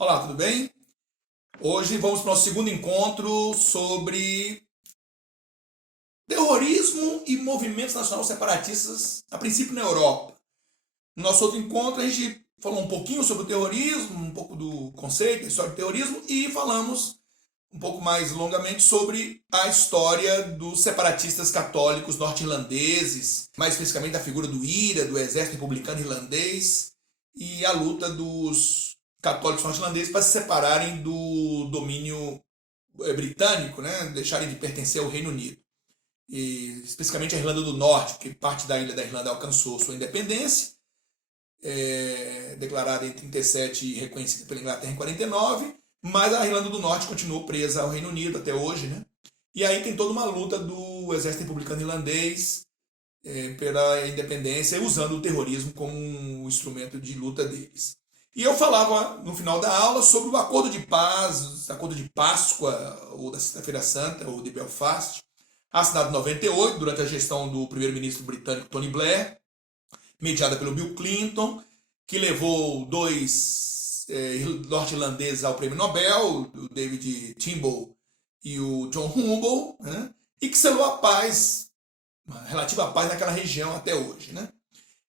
Olá, tudo bem? Hoje vamos para o nosso segundo encontro sobre terrorismo e movimentos nacionais separatistas, a princípio na Europa. No nosso outro encontro a gente falou um pouquinho sobre o terrorismo, um pouco do conceito, da história do terrorismo e falamos um pouco mais longamente sobre a história dos separatistas católicos norte-irlandeses, mais especificamente da figura do IRA, do Exército Republicano Irlandês, e a luta dos católicos norte-irlandeses para se separarem do domínio britânico, né? Deixarem de pertencer ao Reino Unido. E, especificamente a Irlanda do Norte, que parte da ilha da Irlanda alcançou sua independência, declarada em 37 e reconhecida pela Inglaterra em 49, mas a Irlanda do Norte continuou presa ao Reino Unido até hoje, né? E aí tem toda uma luta do Exército Republicano Irlandês pela independência, usando o terrorismo como um instrumento de luta deles. E eu falava no final da aula sobre o Acordo de Paz, Acordo de Páscoa, ou da Sexta-feira Santa, ou de Belfast, assinado em 98, durante a gestão do primeiro-ministro britânico Tony Blair, mediada pelo Bill Clinton, que levou dois norte-irlandeses ao prêmio Nobel, o David Timble e o John Humble, né? E que selou a paz, uma relativa paz naquela região até hoje, né?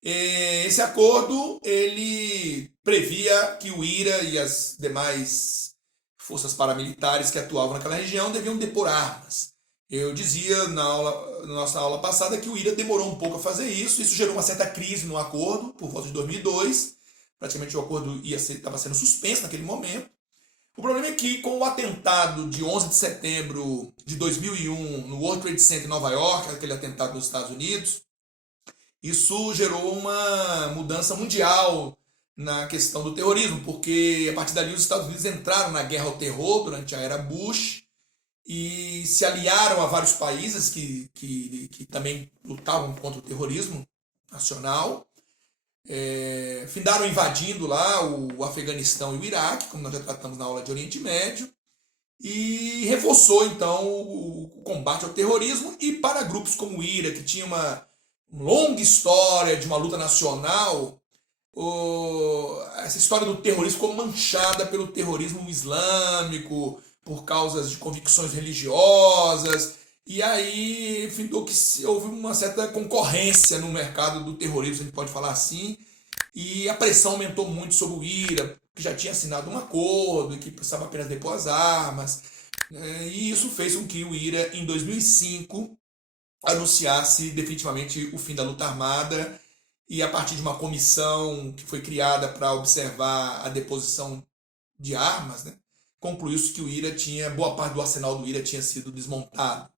Esse acordo ele previa que o IRA e as demais forças paramilitares que atuavam naquela região deviam depor armas. Eu dizia na nossa aula passada que o IRA demorou um pouco a fazer isso gerou uma certa crise no acordo, por volta de 2002, praticamente o acordo estava sendo suspenso naquele momento. O problema é que com o atentado de 11 de setembro de 2001 no World Trade Center em Nova York, aquele atentado nos Estados Unidos, isso gerou uma mudança mundial na questão do terrorismo, porque a partir dali os Estados Unidos entraram na guerra ao terror durante a era Bush e se aliaram a vários países que também lutavam contra o terrorismo nacional. Findaram invadindo lá o Afeganistão e o Iraque, como nós já tratamos na aula de Oriente Médio, e reforçou então o combate ao terrorismo. E para grupos como o IRA, que tinha uma longa história de uma luta nacional, essa história do terrorismo ficou manchada pelo terrorismo islâmico, por causas de convicções religiosas, e aí findou que houve uma certa concorrência no mercado do terrorismo, a gente pode falar assim, e a pressão aumentou muito sobre o IRA, que já tinha assinado um acordo e que precisava apenas depor as armas, e isso fez com que o IRA, em 2005, anunciasse definitivamente o fim da luta armada, e a partir de uma comissão que foi criada para observar a deposição de armas, né, concluiu-se que o IRA boa parte do arsenal do IRA tinha sido desmontado,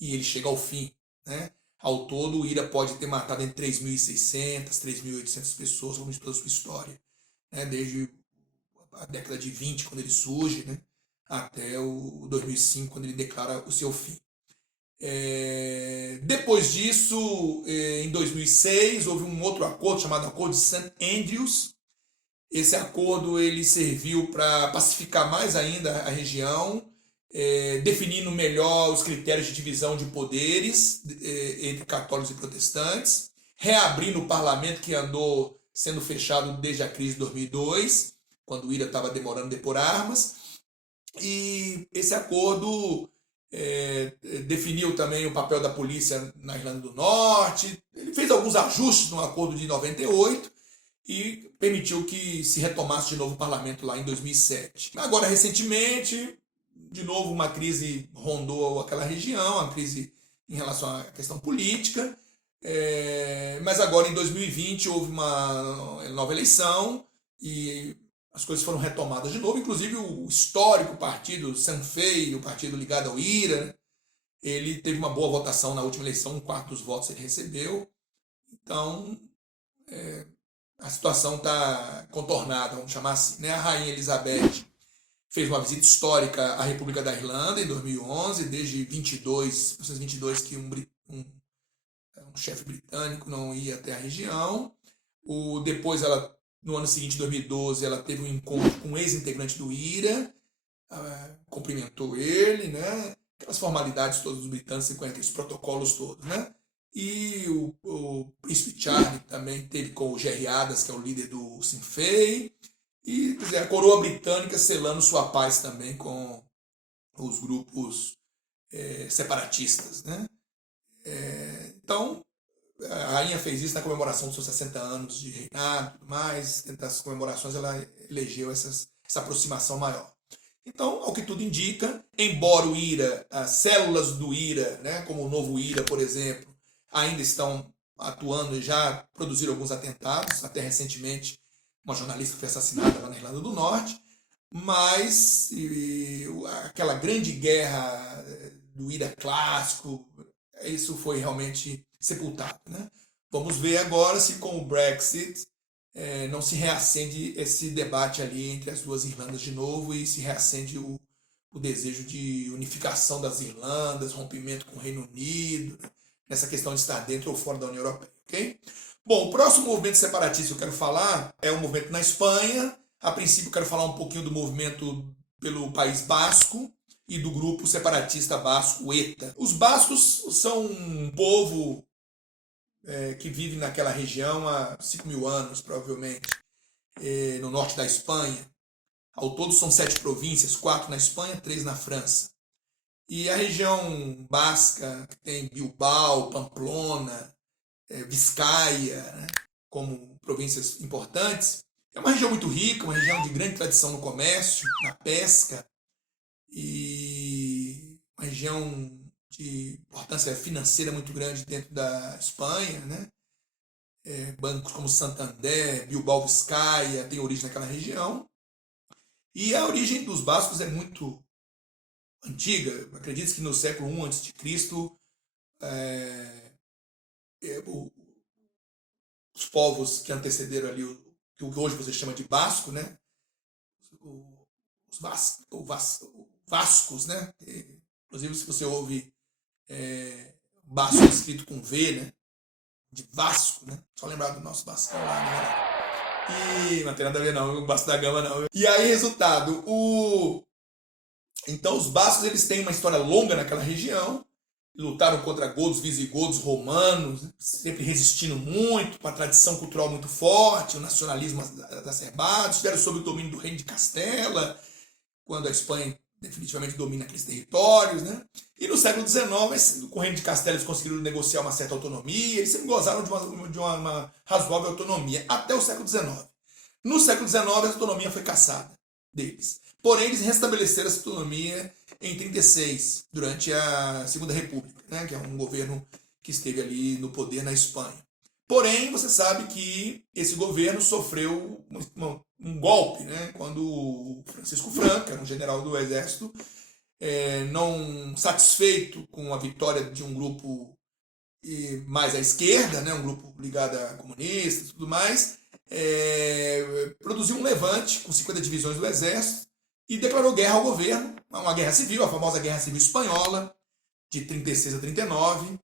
e ele chega ao fim, né? Ao todo, o IRA pode ter matado entre 3.600, 3.800 pessoas, vamos pela sua história, né? Desde a década de 20, quando ele surge, né? Até o 2005, quando ele declara o seu fim. Depois disso, em 2006, houve um outro acordo chamado Acordo de St. Andrews. Esse acordo ele serviu para pacificar mais ainda a região, definindo melhor os critérios de divisão de poderes entre católicos e protestantes, reabrindo o parlamento que andou sendo fechado desde a crise de 2002, quando o IRA estava demorando a depor armas. E esse acordo definiu também o papel da polícia na Irlanda do Norte. Ele fez alguns ajustes no acordo de 98 e permitiu que se retomasse de novo o parlamento lá em 2007. Agora, recentemente, de novo uma crise rondou aquela região, uma crise em relação à questão política, mas agora em 2020 houve uma nova eleição e as coisas foram retomadas de novo, inclusive o histórico partido Sinn Féin, o partido ligado ao IRA, ele teve uma boa votação na última eleição, 1/4 dos votos ele recebeu. Então, a situação está contornada, vamos chamar assim, né? A rainha Elizabeth fez uma visita histórica à República da Irlanda em 2011, desde 1922 que um chefe britânico não ia até a região. Depois, no ano seguinte, 2012, ela teve um encontro com um ex-integrante do IRA, cumprimentou ele, né? Aquelas formalidades todas dos britânicos, você conhece aqueles protocolos todos, né? E o príncipe Charles também teve com o Gerry Adams, que é o líder do Sinn Féin, e quer dizer, a coroa britânica selando sua paz também com os grupos separatistas, né? Então, a rainha fez isso na comemoração dos seus 60 anos de reinado e tudo mais. Dentro das comemorações, ela elegeu essa aproximação maior. Então, ao que tudo indica, embora o IRA, as células do IRA, né, como o novo IRA, por exemplo, ainda estão atuando e já produziram alguns atentados, até recentemente uma jornalista foi assassinada lá na Irlanda do Norte, mas aquela grande guerra do IRA clássico, isso foi realmente sepultado, né? Vamos ver agora se com o Brexit não se reacende esse debate ali entre as duas Irlandas de novo e se reacende o desejo de unificação das Irlandas, rompimento com o Reino Unido, né? Nessa questão de estar dentro ou fora da União Europeia, ok? Bom, o próximo movimento separatista que eu quero falar é um movimento na Espanha. A princípio eu quero falar um pouquinho do movimento pelo País Basco e do grupo separatista basco ETA. Os bascos são um povo que vive naquela região há 5.000 anos, provavelmente, no norte da Espanha. Ao todo são 7 províncias, 4 na Espanha, 3 na França. E a região basca, que tem Bilbao, Pamplona, Vizcaya, né, como províncias importantes, é uma região muito rica, uma região de grande tradição no comércio, na pesca, e uma região de importância financeira muito grande dentro da Espanha, né? Bancos como Santander, Bilbao, Vizcaya, tem origem naquela região. E a origem dos bascos é muito antiga. Acredito que no século I a.C., os povos que antecederam ali o que hoje você chama de basco, né? Os vascos, né? Inclusive, se você ouve basco escrito com V, né? De Vasco, né? Só lembrar do nosso Vascão lá, né? E não tem nada a ver não, o Vasco da Gama não. E aí, resultado, então os bascos eles têm uma história longa naquela região, lutaram contra godos, visigodos, romanos, sempre resistindo muito, com a tradição cultural muito forte, o nacionalismo exacerbado, estiveram sob o domínio do reino de Castela, quando a Espanha definitivamente domina aqueles territórios, né? E no século XIX, com o reino de Castela, eles conseguiram negociar uma certa autonomia, eles sempre gozaram de uma razoável autonomia, até o século XIX. No século XIX, a autonomia foi cassada deles. Porém, eles restabeleceram essa autonomia em 36, durante a Segunda República, né? Que é um governo que esteve ali no poder na Espanha. Porém, você sabe que esse governo sofreu um golpe, né? Quando o Francisco Franco, um general do exército, não satisfeito com a vitória de um grupo mais à esquerda, né? Um grupo ligado a comunistas e tudo mais, produziu um levante com 50 divisões do exército e declarou guerra ao governo, uma guerra civil, a famosa Guerra Civil Espanhola, de 36 a 39,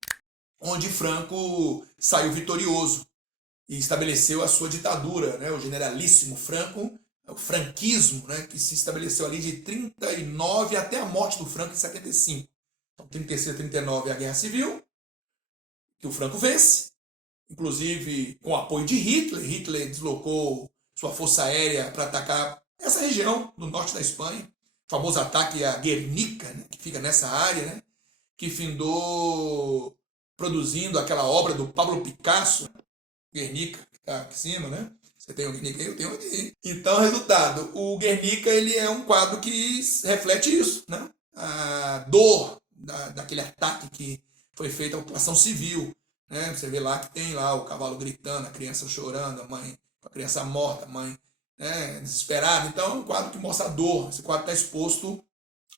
onde Franco saiu vitorioso e estabeleceu a sua ditadura, né? O generalíssimo Franco, o franquismo, né? Que se estabeleceu ali de 39 até a morte do Franco em 75. Então, 36 a 39 é a Guerra Civil, que o Franco vence, inclusive com o apoio de Hitler. Hitler deslocou sua força aérea para atacar essa região do norte da Espanha, o famoso ataque a Guernica, né? Que fica nessa área, né? Que findou produzindo aquela obra do Pablo Picasso, Guernica, que está aqui em cima, né? Você tem o Guernica aí, eu tenho aqui. Então, resultado, o Guernica ele é um quadro que reflete isso, né? A dor daquele ataque que foi feito à população civil, né? Você vê lá que tem lá o cavalo gritando, a criança chorando, a criança morta, a mãe, né, desesperada. Então, é um quadro que mostra a dor. Esse quadro está exposto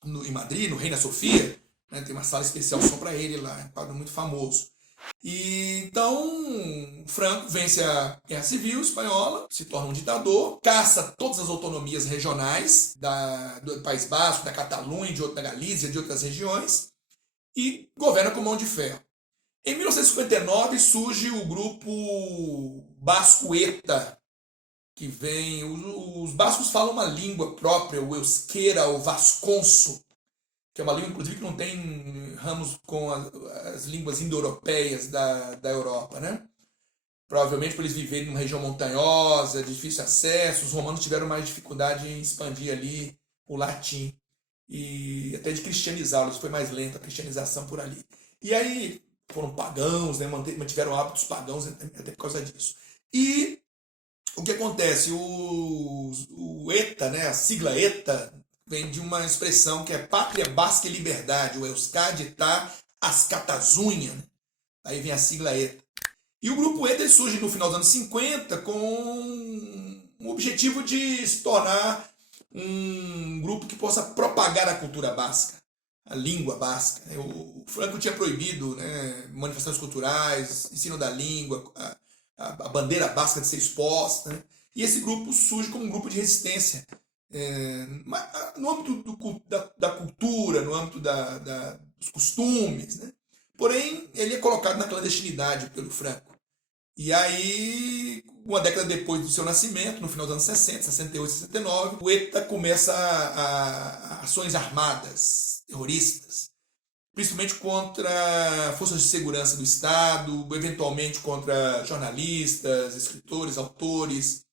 em Madrid, no Reina Sofia, né? Tem uma sala especial só para ele lá, é um quadro muito famoso. E então Franco vence a Guerra Civil Espanhola, se torna um ditador, caça todas as autonomias regionais do País Basco, da Catalunha, da Galícia, de outras regiões, e governa com mão de ferro. Em 1959 surge o grupo Basco ETA, que vem... Os bascos falam uma língua própria, o euskera, o vasconso, que é uma língua, inclusive, que não tem ramos com as línguas indo-europeias da Europa, né? provavelmente por eles viverem numa região montanhosa, de difícil acesso, os romanos tiveram mais dificuldade em expandir ali o latim e até de cristianizá-los, foi mais lenta a cristianização por ali. E aí foram pagãos, né, mantiveram hábitos pagãos até por causa disso. E o que acontece? O ETA, né, a sigla ETA, vem de uma expressão que é Pátria Basca e Liberdade, o Euskadi está as catazunha, né? Aí vem a sigla ETA. E o grupo ETA surge no final dos anos 50 com o objetivo de se tornar um grupo que possa propagar a cultura basca, a língua basca. O Franco tinha proibido, né, manifestações culturais, ensino da língua, a bandeira basca de ser exposta. Né? E esse grupo surge como um grupo de resistência. No âmbito da cultura, no âmbito dos costumes. Né? Porém, ele é colocado na clandestinidade pelo Franco. E aí, uma década depois do seu nascimento, no final dos anos 60, 68, 69, o ETA começa a ações armadas, terroristas, principalmente contra forças de segurança do Estado, eventualmente contra jornalistas, escritores, autores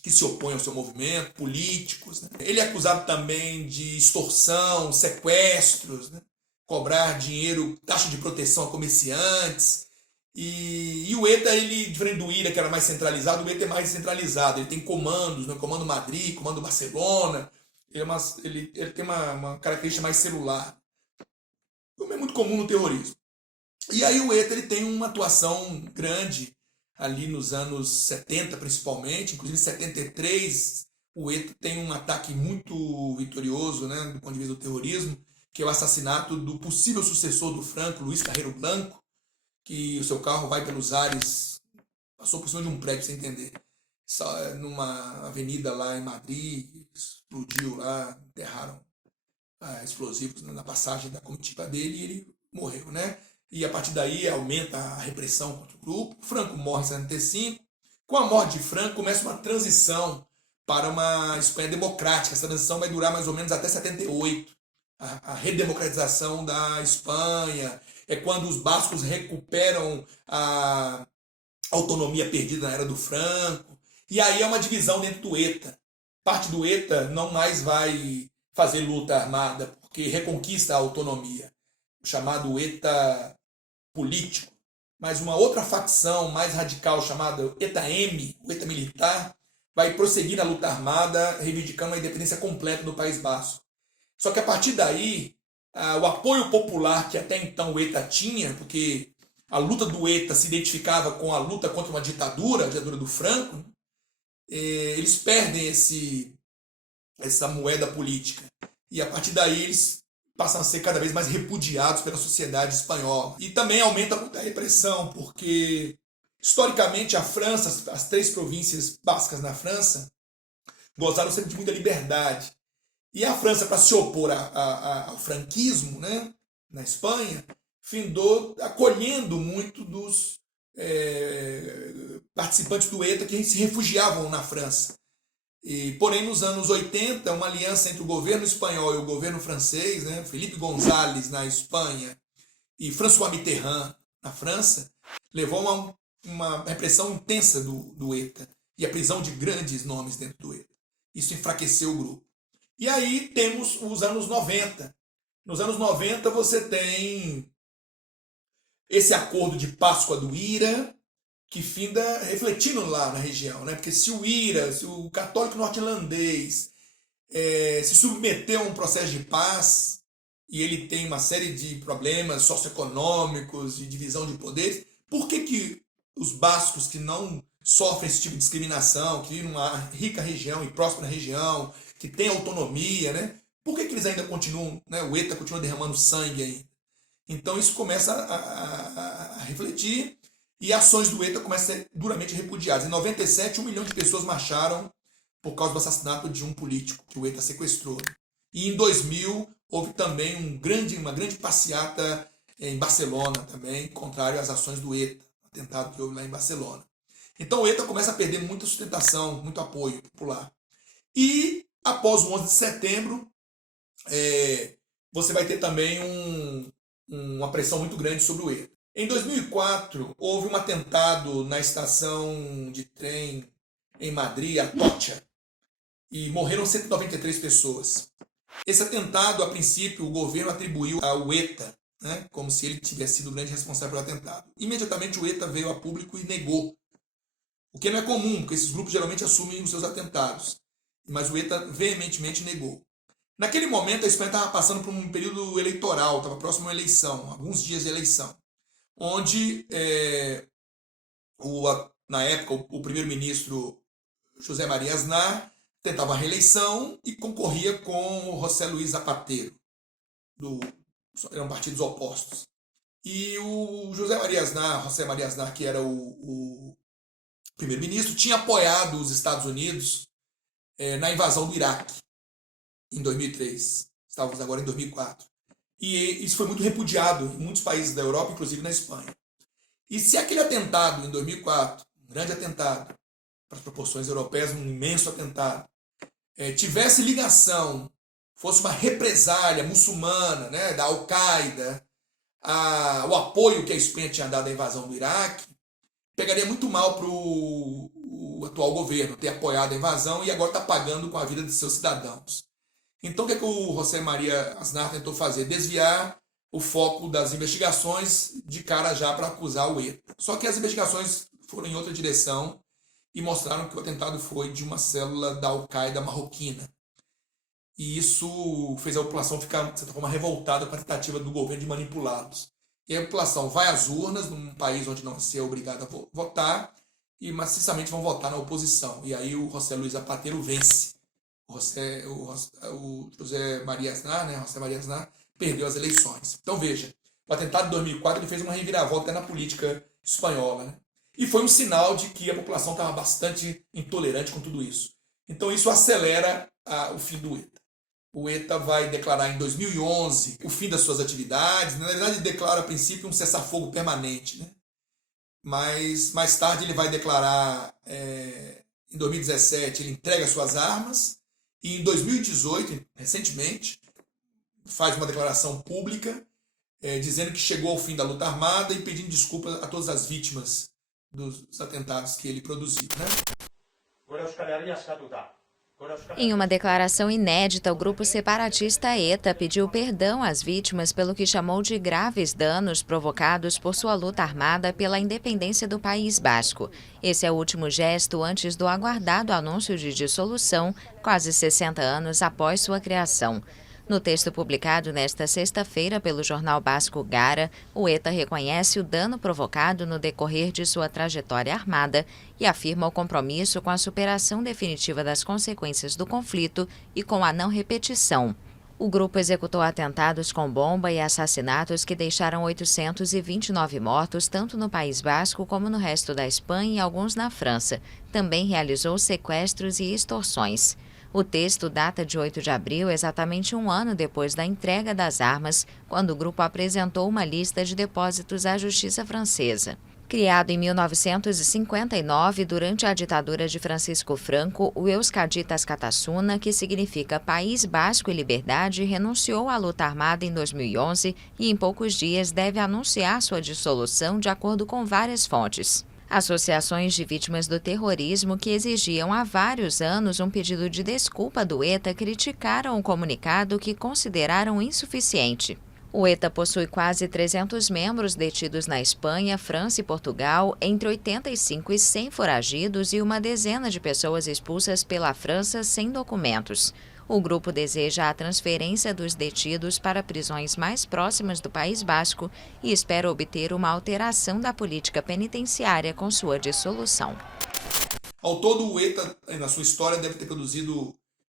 que se opõem ao seu movimento, políticos. Né? Ele é acusado também de extorsão, sequestros, né? Cobrar dinheiro, taxa de proteção a comerciantes. E o ETA, ele, diferente do IRA, que era mais centralizado, o ETA é mais centralizado. Ele tem comandos, né? Comando Madrid, comando Barcelona. Ele tem uma característica mais celular. Como é muito comum no terrorismo. E aí o ETA ele tem uma atuação grande ali nos anos 70, principalmente. Inclusive em 73, o ETA tem um ataque muito vitorioso, né, do ponto de vista do terrorismo, que é o assassinato do possível sucessor do Franco, Luiz Carreiro Blanco, que o seu carro vai pelos ares, passou por cima de um prédio, sem entender, numa avenida lá em Madrid, explodiu lá, enterraram explosivos na passagem da comitiva dele e ele morreu, né? E a partir daí aumenta a repressão contra o grupo. Franco morre em 75. Com a morte de Franco, começa uma transição para uma Espanha democrática. Essa transição vai durar mais ou menos até 78. A redemocratização da Espanha. É quando os bascos recuperam a autonomia perdida na era do Franco. E aí é uma divisão dentro do ETA. Parte do ETA não mais vai fazer luta armada, porque reconquista a autonomia. O chamado ETA político. Mas uma outra facção mais radical, chamada ETA-M, o ETA militar, vai prosseguir na luta armada, reivindicando a independência completa do País Basco. Só que a partir daí, o apoio popular que até então o ETA tinha, porque a luta do ETA se identificava com a luta contra uma ditadura, a ditadura do Franco, eles perdem essa moeda política. E a partir daí eles passam a ser cada vez mais repudiados pela sociedade espanhola. E também aumenta muito a repressão, porque historicamente a França, as 3 províncias bascas na França, gozaram sempre de muita liberdade. E a França, para se opor ao franquismo, né, na Espanha, findou acolhendo muito dos participantes do ETA que se refugiavam na França. Porém, nos anos 80, uma aliança entre o governo espanhol e o governo francês, né, Felipe González na Espanha e François Mitterrand na França, levou a uma repressão intensa do ETA e a prisão de grandes nomes dentro do ETA. Isso enfraqueceu o grupo. E aí temos os anos 90. Nos anos 90 você tem esse acordo de Páscoa do IRA, que finda refletindo lá na região, né? Porque se o IRA, se o católico norte-irlandês se submeteu a um processo de paz e ele tem uma série de problemas socioeconômicos, de divisão de poderes, por que os bascos que não sofrem esse tipo de discriminação, que vivem numa rica região e próspera região, que tem autonomia, né? Por que eles ainda continuam, né? O ETA continua derramando sangue ainda? Então isso começa a refletir e ações do ETA começam a ser duramente repudiadas. Em 97, 1 milhão de pessoas marcharam por causa do assassinato de um político que o ETA sequestrou. E em 2000, houve também uma grande passeata em Barcelona também, contrário às ações do ETA, atentado que houve lá em Barcelona. Então o ETA começa a perder muita sustentação, muito apoio popular. E após o 11 de setembro, você vai ter também uma pressão muito grande sobre o ETA. Em 2004, houve um atentado na estação de trem em Madrid, Atocha, e morreram 193 pessoas. Esse atentado, a princípio, o governo atribuiu ao ETA, né, como se ele tivesse sido o grande responsável pelo atentado. Imediatamente o ETA veio a público e negou, o que não é comum, porque esses grupos geralmente assumem os seus atentados. Mas o ETA veementemente negou. Naquele momento, a Espanha estava passando por um período eleitoral, estava próximo à eleição, alguns dias de eleição, onde, na época, o primeiro-ministro José Maria Aznar tentava a reeleição e concorria com o José Luis Zapatero. Eram partidos opostos. E o José Maria Aznar, que era o primeiro-ministro, tinha apoiado os Estados Unidos na invasão do Iraque, em 2003. Estávamos agora em 2004. E isso foi muito repudiado em muitos países da Europa, inclusive na Espanha. E se aquele atentado em 2004, um grande atentado, para as proporções europeias, um imenso atentado, tivesse ligação, fosse uma represália muçulmana, né, da Al-Qaeda, o apoio que a Espanha tinha dado à invasão do Iraque, pegaria muito mal para o atual governo ter apoiado a invasão e agora está pagando com a vida de seus cidadãos. Então o que o José Maria Aznar tentou fazer? Desviar o foco das investigações de cara já para acusar o ETA. Só que as investigações foram em outra direção e mostraram que o atentado foi de uma célula da Al-Qaeda marroquina. E isso fez a população ficar, de certa forma, revoltada com a tentativa do governo de manipulá-los. E a população vai às urnas, num país onde não se é obrigado a votar, e maciçamente vão votar na oposição. E aí o José Luis Zapatero vence. O José Maria Aznar, né? José Maria Aznar perdeu as eleições. Então veja, o atentado de 2004 ele fez uma reviravolta na política espanhola, né? E foi um sinal de que a população estava bastante intolerante com tudo isso. Então isso acelera o fim do ETA. O ETA vai declarar em 2011 o fim das suas atividades. Na verdade, ele declara a princípio um cessar-fogo permanente, né? Mas mais tarde ele vai declarar, em 2017, ele entrega suas armas. E em 2018, recentemente, faz uma declaração pública dizendo que chegou ao fim da luta armada e pedindo desculpas a todas as vítimas dos atentados que ele produziu, né? Em uma declaração inédita, o grupo separatista ETA pediu perdão às vítimas pelo que chamou de graves danos provocados por sua luta armada pela independência do País Basco. Esse é o último gesto antes do aguardado anúncio de dissolução, quase 60 anos após sua criação. No texto publicado nesta sexta-feira pelo jornal basco Gara, o ETA reconhece o dano provocado no decorrer de sua trajetória armada e afirma o compromisso com a superação definitiva das consequências do conflito e com a não repetição. O grupo executou atentados com bomba e assassinatos que deixaram 829 mortos tanto no País Basco como no resto da Espanha e alguns na França. Também realizou sequestros e extorsões. O texto data de 8 de abril, exatamente um ano depois da entrega das armas, quando o grupo apresentou uma lista de depósitos à justiça francesa. Criado em 1959, durante a ditadura de Francisco Franco, o Euskadi Tascatasuna, que significa País Basco e Liberdade, renunciou à luta armada em 2011 e em poucos dias deve anunciar sua dissolução de acordo com várias fontes. Associações de vítimas do terrorismo que exigiam há vários anos um pedido de desculpa do ETA criticaram o comunicado que consideraram insuficiente. O ETA possui quase 300 membros detidos na Espanha, França e Portugal, entre 85 e 100 foragidos e uma dezena de pessoas expulsas pela França sem documentos. O grupo deseja a transferência dos detidos para prisões mais próximas do País Basco e espera obter uma alteração da política penitenciária com sua dissolução. Ao todo, o ETA, na sua história, deve ter produzido,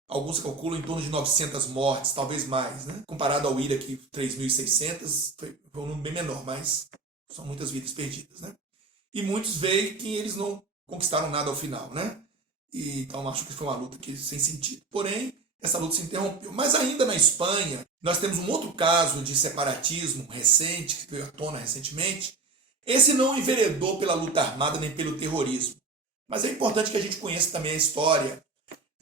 alguns calculam, em torno de 900 mortes, talvez mais, né? Comparado ao IRA, que 3.600, foi um número bem menor, mas são muitas vidas perdidas, né? E muitos veem que eles não conquistaram nada ao final, né? Então, acho que foi uma luta sem sentido. Porém, essa luta se interrompeu. Mas ainda na Espanha, nós temos um outro caso de separatismo recente, que veio à tona recentemente. Esse não enveredou pela luta armada nem pelo terrorismo. Mas é importante que a gente conheça também a história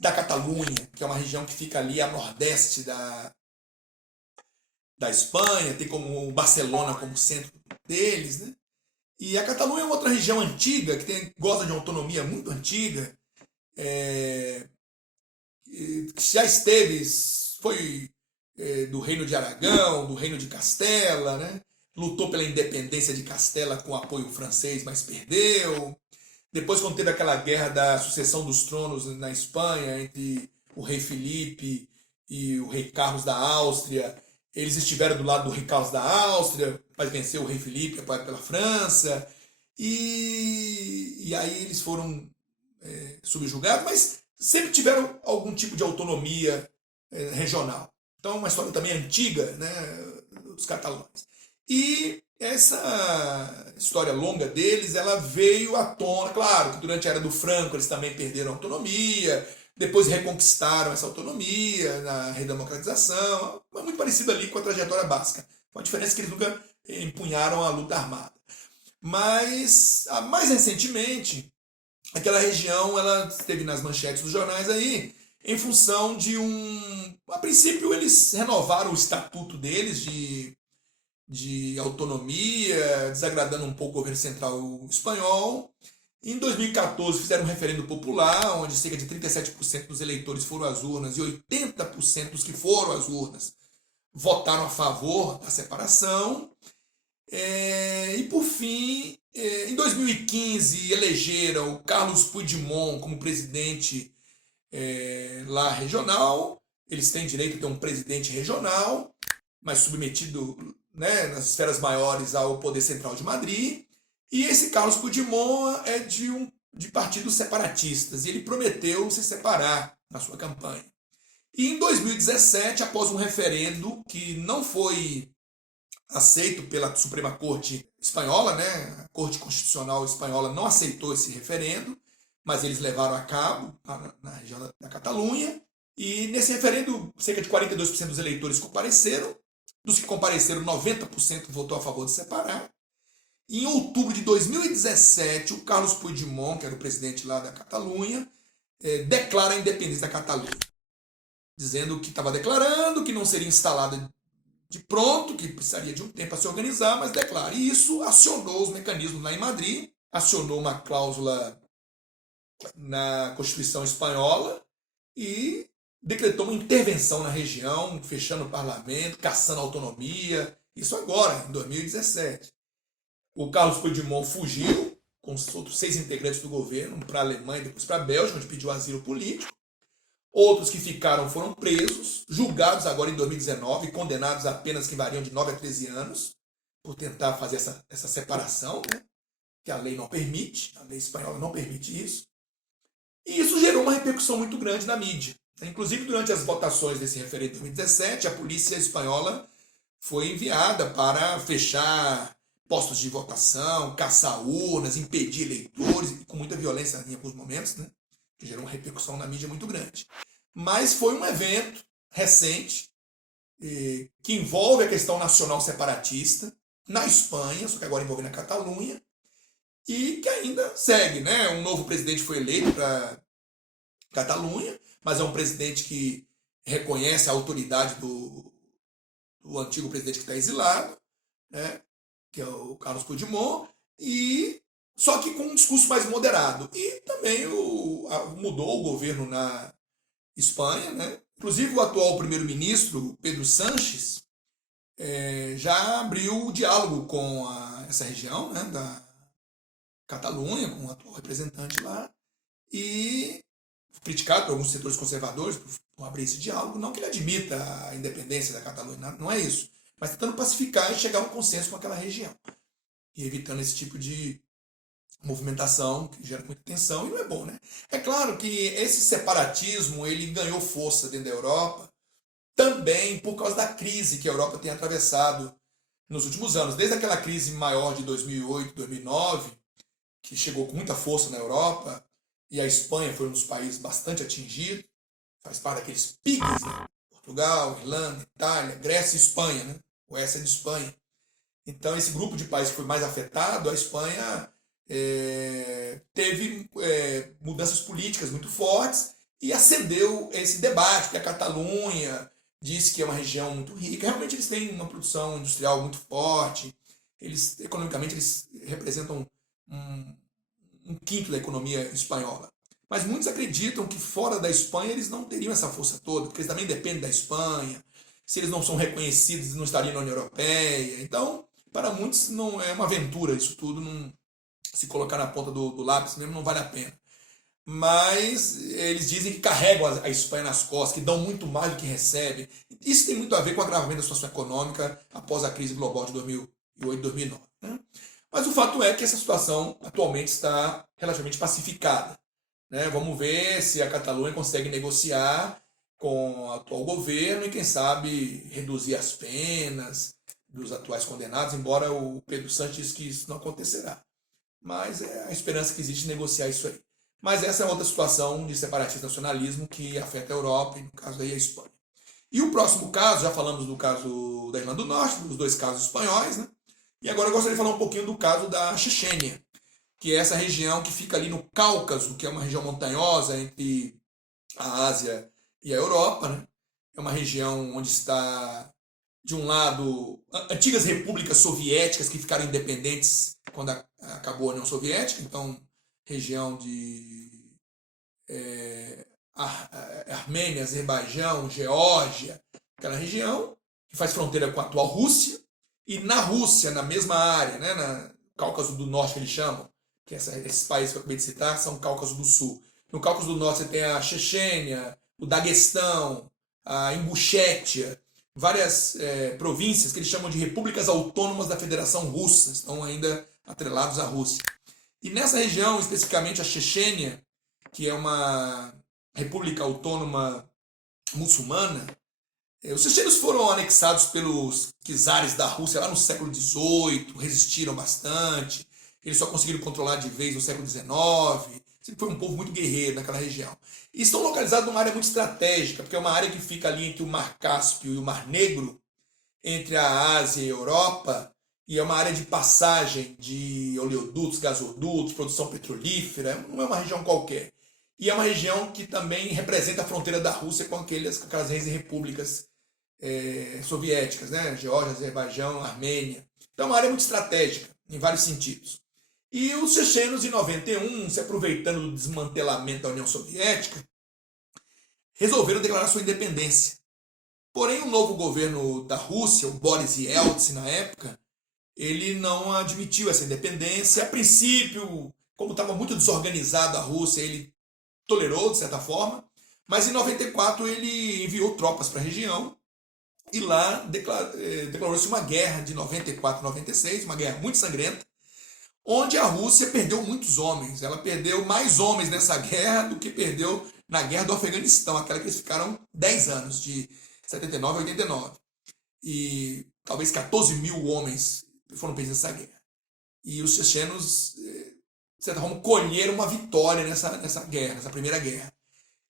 da Catalunha, que é uma região que fica ali a nordeste da Espanha, tem como Barcelona como centro deles, né? E a Catalunha é uma outra região antiga, que gosta de uma autonomia muito antiga, que já esteve, foi do Reino de Aragão, do Reino de Castela, né? Lutou pela independência de Castela com apoio francês, mas perdeu. Depois, quando teve aquela guerra da sucessão dos tronos na Espanha, entre o rei Felipe e o rei Carlos da Áustria, eles estiveram do lado do rei Carlos da Áustria, mas venceu o rei Felipe, apoiado pela França. E aí eles foram subjugados, mas sempre tiveram algum tipo de autonomia regional. Então, é uma história também antiga, né, dos catalães. E essa história longa deles, ela veio à tona. Claro que durante a era do Franco eles também perderam a autonomia, depois reconquistaram essa autonomia na redemocratização, mas muito parecido ali com a trajetória basca. Com a diferença que eles nunca empunharam a luta armada. Mas, mais recentemente, aquela região ela esteve nas manchetes dos jornais aí, em função de A princípio, eles renovaram o estatuto deles de autonomia, desagradando um pouco o governo central espanhol. Em 2014, fizeram um referendo popular, onde cerca de 37% dos eleitores foram às urnas e 80% dos que foram às urnas votaram a favor da separação. E, por fim, em 2015, elegeram o Carlos Puigdemont como presidente lá regional. Eles têm direito a ter um presidente regional, mas submetido, né, nas esferas maiores ao poder central de Madrid. E esse Carlos Puigdemont é de partidos separatistas, e ele prometeu se separar na sua campanha. E em 2017, após um referendo que não foi aceito pela Suprema Corte Espanhola, né, a Corte Constitucional Espanhola não aceitou esse referendo, mas eles levaram a cabo na região da Catalunha. E nesse referendo, cerca de 42% dos eleitores compareceram. Dos que compareceram, 90% votou a favor de separar. E em outubro de 2017, o Carlos Puigdemont, que era o presidente lá da Catalunha, declara a independência da Catalunha, dizendo que estava declarando que não seria instalada de pronto, que precisaria de um tempo para se organizar, mas declara. E isso acionou os mecanismos lá em Madrid, acionou uma cláusula na Constituição Espanhola e decretou uma intervenção na região, fechando o parlamento, caçando a autonomia. Isso agora, em 2017. O Carlos Puigdemont fugiu com os outros 6 integrantes do governo para a Alemanha e depois para a Bélgica, onde pediu asilo político. Outros que ficaram foram presos, julgados agora em 2019, condenados a penas que variam de 9 a 13 anos, por tentar fazer essa separação, né? Que a lei não permite, a lei espanhola não permite isso. E isso gerou uma repercussão muito grande na mídia. Inclusive, durante as votações desse referendo de 2017, a polícia espanhola foi enviada para fechar postos de votação, caçar urnas, impedir eleitores, com muita violência em alguns momentos, né? Que gerou uma repercussão na mídia muito grande. Mas foi um evento recente que envolve a questão nacional separatista na Espanha, só que agora envolvendo a Catalunha, e que ainda segue, né? Um novo presidente foi eleito para Catalunha, mas é um presidente que reconhece a autoridade do antigo presidente que está exilado, né? Que é o Carlos Puigdemont, e só que com um discurso mais moderado. E também mudou o governo na Espanha, né? Inclusive o atual primeiro-ministro, Pedro Sánchez, já abriu o diálogo com essa região, né, da Catalunha, com o atual representante lá, e criticado por alguns setores conservadores por abrir esse diálogo. Não que ele admita a independência da Catalunha, não é isso, mas tentando pacificar e chegar a um consenso com aquela região, e evitando esse tipo de movimentação que gera muita tensão, e não é bom, né? É claro que esse separatismo ele ganhou força dentro da Europa também por causa da crise que a Europa tem atravessado nos últimos anos, desde aquela crise maior de 2008, 2009, que chegou com muita força na Europa, e a Espanha foi um dos países bastante atingido, faz parte daqueles piques, né? Portugal, Irlanda, Itália, Grécia e Espanha, né? O S é de Espanha. Então, esse grupo de países que foi mais afetado, a Espanha teve mudanças políticas muito fortes e acendeu esse debate que a Catalunha diz que é uma região muito rica. Realmente eles têm uma produção industrial muito forte, economicamente eles representam um, um quinto da economia espanhola. Mas muitos acreditam que fora da Espanha eles não teriam essa força toda, porque eles também dependem da Espanha. Se eles não são reconhecidos, eles não estariam na União Europeia. Então, para muitos não é uma aventura isso tudo, não, se colocar na ponta do lápis mesmo não vale a pena. Mas eles dizem que carregam a Espanha nas costas, que dão muito mais do que recebem. Isso tem muito a ver com o agravamento da situação econômica após a crise global de 2008 e 2009. Né? Mas o fato é que essa situação atualmente está relativamente pacificada. Né? Vamos ver se a Catalunha consegue negociar com o atual governo e, quem sabe, reduzir as penas dos atuais condenados, embora o Pedro Sánchez disse que isso não acontecerá. Mas é a esperança que existe de negociar isso aí. Mas essa é outra situação de separatismo e nacionalismo que afeta a Europa e, no caso aí, a Espanha. E o próximo caso, já falamos do caso da Irlanda do Norte, dos dois casos espanhóis, né? E agora eu gostaria de falar um pouquinho do caso da Chechênia, que é essa região que fica ali no Cáucaso, que é uma região montanhosa entre a Ásia e a Europa, né? É uma região onde está, de um lado, antigas repúblicas soviéticas que ficaram independentes quando acabou a União Soviética, então região de Armênia, Azerbaijão, Geórgia, aquela região que faz fronteira com a atual Rússia, e na Rússia, na mesma área, né, na Cáucaso do Norte que eles chamam, que esses países que eu acabei de citar são Cáucaso do Sul. No Cáucaso do Norte você tem a Chechênia, o Daguestão, a Ingushétia, várias províncias que eles chamam de repúblicas autônomas da Federação Russa, estão ainda atrelados à Rússia. E nessa região, especificamente a Chechênia, que é uma república autônoma muçulmana, os chechenos foram anexados pelos czares da Rússia lá no século XVIII, resistiram bastante, eles só conseguiram controlar de vez no século XIX, sempre foi um povo muito guerreiro naquela região. E estão localizados numa área muito estratégica, porque é uma área que fica ali entre o Mar Cáspio e o Mar Negro, entre a Ásia e a Europa, e é uma área de passagem de oleodutos, gasodutos, produção petrolífera, não é uma região qualquer. E é uma região que também representa a fronteira da Rússia com aquelas reis e repúblicas soviéticas, né? Geórgia, Azerbaijão, Armênia. Então é uma área muito estratégica, em vários sentidos. E os chechenos, em 91, se aproveitando do desmantelamento da União Soviética, resolveram declarar sua independência. Porém, o novo governo da Rússia, o Boris Yeltsin na época, ele não admitiu essa independência. A princípio, como estava muito desorganizada a Rússia, ele tolerou, de certa forma, mas em 94 ele enviou tropas para a região e lá declarou-se uma guerra de 94 a 96, uma guerra muito sangrenta, onde a Rússia perdeu muitos homens. Ela perdeu mais homens nessa guerra do que perdeu na guerra do Afeganistão, aquela que eles ficaram 10 anos, de 79 a 89. E talvez 14 mil homens foram perdidos nessa guerra. E os chechenos, de certa forma, colheram uma vitória nessa guerra, nessa primeira guerra,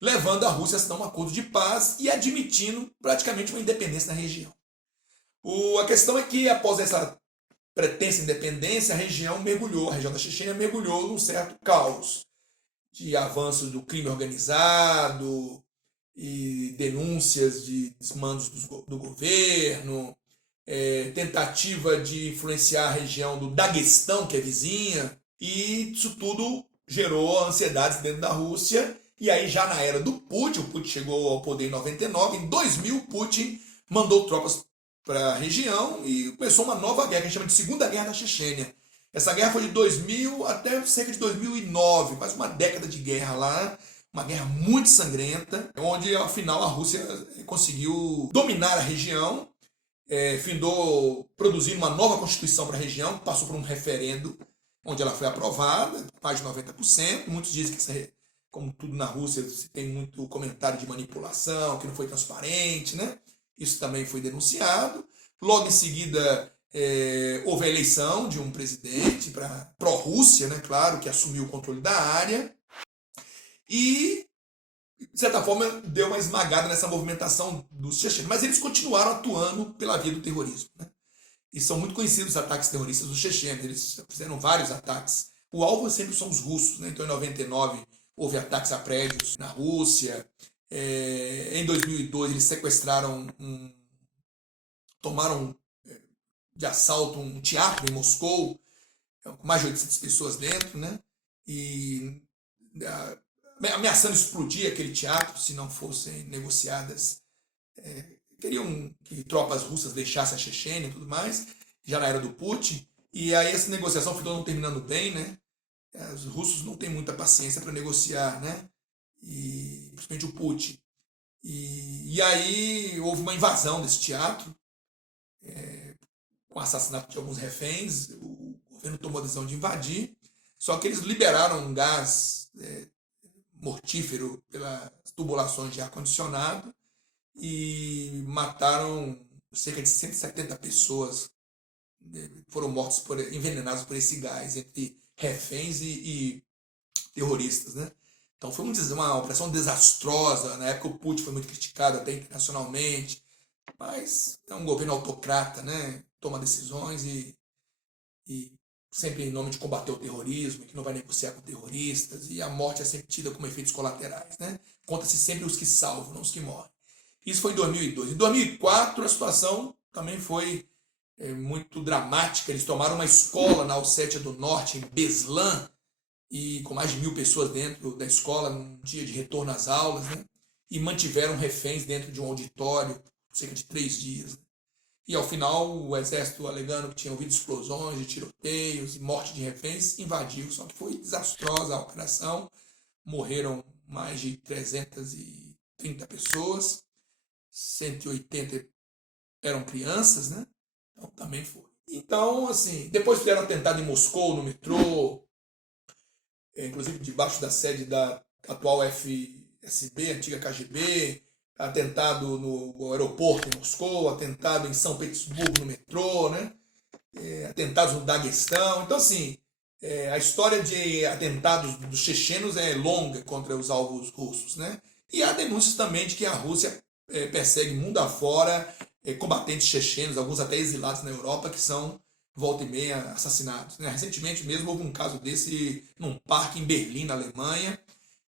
levando a Rússia a assinar um acordo de paz e admitindo praticamente uma independência na região. A questão é que, após essa pretensa independência, a região da Chechênia mergulhou num certo caos de avanço do crime organizado e denúncias de desmandos do governo, tentativa de influenciar a região do Daguestão, que é vizinha, e isso tudo gerou ansiedades dentro da Rússia. E aí, já na era do Putin, o Putin chegou ao poder em 99, em 2000, Putin mandou tropas para a região e começou uma nova guerra, que a gente chama de Segunda Guerra da Chechênia. Essa guerra foi de 2000 até cerca de 2009, quase uma década de guerra lá, uma guerra muito sangrenta, onde, ao final, a Rússia conseguiu dominar a região, findou produzindo uma nova constituição para a região, que passou por um referendo, onde ela foi aprovada, mais de 90%. Muitos dizem que, como tudo na Rússia, tem muito comentário de manipulação, que não foi transparente, né? Isso também foi denunciado. Logo em seguida, houve a eleição de um presidente pró-Rússia, né? Claro, que assumiu o controle da área. E, de certa forma, deu uma esmagada nessa movimentação dos chechenos. Mas eles continuaram atuando pela via do terrorismo, né? E são muito conhecidos os ataques terroristas dos chechenos. Eles fizeram vários ataques. O alvo sempre são os russos, né? Então, em 99, houve ataques a prédios na Rússia. em 2002 eles sequestraram, tomaram de assalto um teatro em Moscou, com mais de 800 pessoas dentro, né? E ameaçando explodir aquele teatro se não fossem negociadas. Queriam que tropas russas deixassem a Chechênia e tudo mais, já na era do Putin. E aí essa negociação ficou não terminando bem, né? Os russos não têm muita paciência para negociar, né? E principalmente o Putin. E aí houve uma invasão desse teatro, com o assassinato de alguns reféns. O governo tomou a decisão de invadir, só que eles liberaram um gás mortífero pelas tubulações de ar-condicionado e mataram cerca de 170 pessoas, foram mortos envenenados por esse gás, entre reféns e terroristas, né? Então foi uma operação desastrosa. Na época o Putin foi muito criticado até internacionalmente, mas é um governo autocrata, né? Toma decisões e sempre em nome de combater o terrorismo, que não vai negociar com terroristas, e a morte é sempre tida como efeitos colaterais, né? Conta-se sempre os que salvam, não os que morrem. Isso foi em 2002. Em 2004 a situação também foi muito dramática. Eles tomaram uma escola na Ossétia do Norte, em Beslan, e com mais de 1.000 pessoas dentro da escola, num dia de retorno às aulas, né? E mantiveram reféns dentro de um auditório por cerca de 3 dias. Né? E ao final, o exército, alegando que tinha ouvido explosões, de tiroteios e morte de reféns, invadiu. Só que foi desastrosa a operação. Morreram mais de 330 pessoas, 180 eram crianças, né? Então também foi. Então, assim, depois fizeram atentado em Moscou, no metrô, inclusive debaixo da sede da atual FSB, antiga KGB, atentado no aeroporto em Moscou, atentado em São Petersburgo no metrô, né? Atentados no Daguestão. Então, assim, a história de atentados dos chechenos é longa contra os alvos russos, né? E há denúncias também de que a Rússia persegue mundo afora combatentes chechenos, alguns até exilados na Europa, que são, volta e meia, assassinados. Né? Recentemente mesmo houve um caso desse num parque em Berlim, na Alemanha,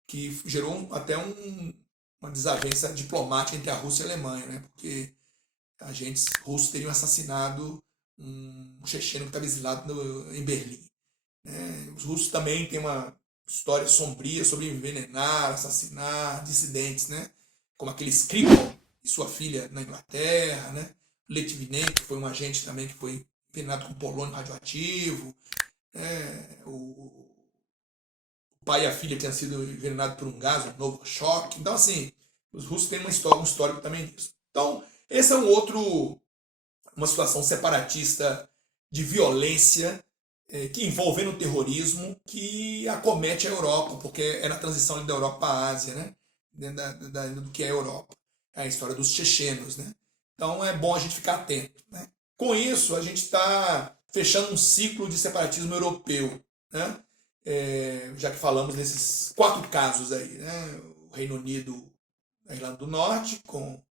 que gerou até uma desavença diplomática entre a Rússia e a Alemanha, né? Porque agentes russos teriam assassinado um checheno que estava exilado em Berlim. Né? Os russos também têm uma história sombria sobre envenenar, assassinar dissidentes, né? Como aquele Skripal e sua filha na Inglaterra, né? Litvinenko, que foi um agente também que foi envenenado com polônio radioativo, o pai e a filha tinham sido envenenados por um gás, um novo choque. Então, assim, os russos têm um histórico também disso. Então, esse é uma situação separatista de violência que envolvendo o terrorismo que acomete a Europa, porque é na transição da Europa para a Ásia, né? Dentro do que é a Europa. É a história dos chechenos, né? Então é bom a gente ficar atento, né? Com isso, a gente está fechando um ciclo de separatismo europeu, né? Já que falamos desses 4 casos aí, né? O Reino Unido, a Irlanda do Norte, com o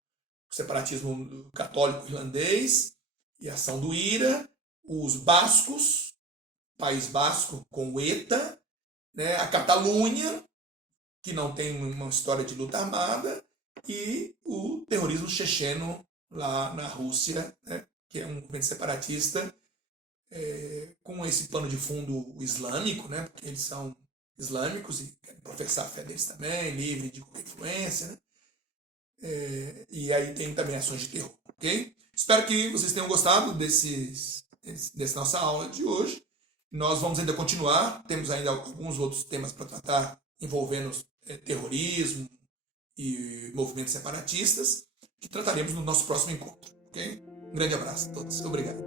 separatismo católico irlandês e a ação do IRA, os bascos, País Basco com o ETA, né? A Catalunha, que não tem uma história de luta armada, e o terrorismo checheno lá na Rússia, né? Que é um movimento separatista com esse pano de fundo islâmico, né? Porque eles são islâmicos e querem professar a fé deles também, livre de qualquer influência, né? E aí tem também ações de terror, ok? Espero que vocês tenham gostado dessa nossa aula de hoje. Nós vamos ainda continuar, temos ainda alguns outros temas para tratar envolvendo terrorismo e movimentos separatistas, que trataremos no nosso próximo encontro, ok? Um grande abraço a todos. Obrigado.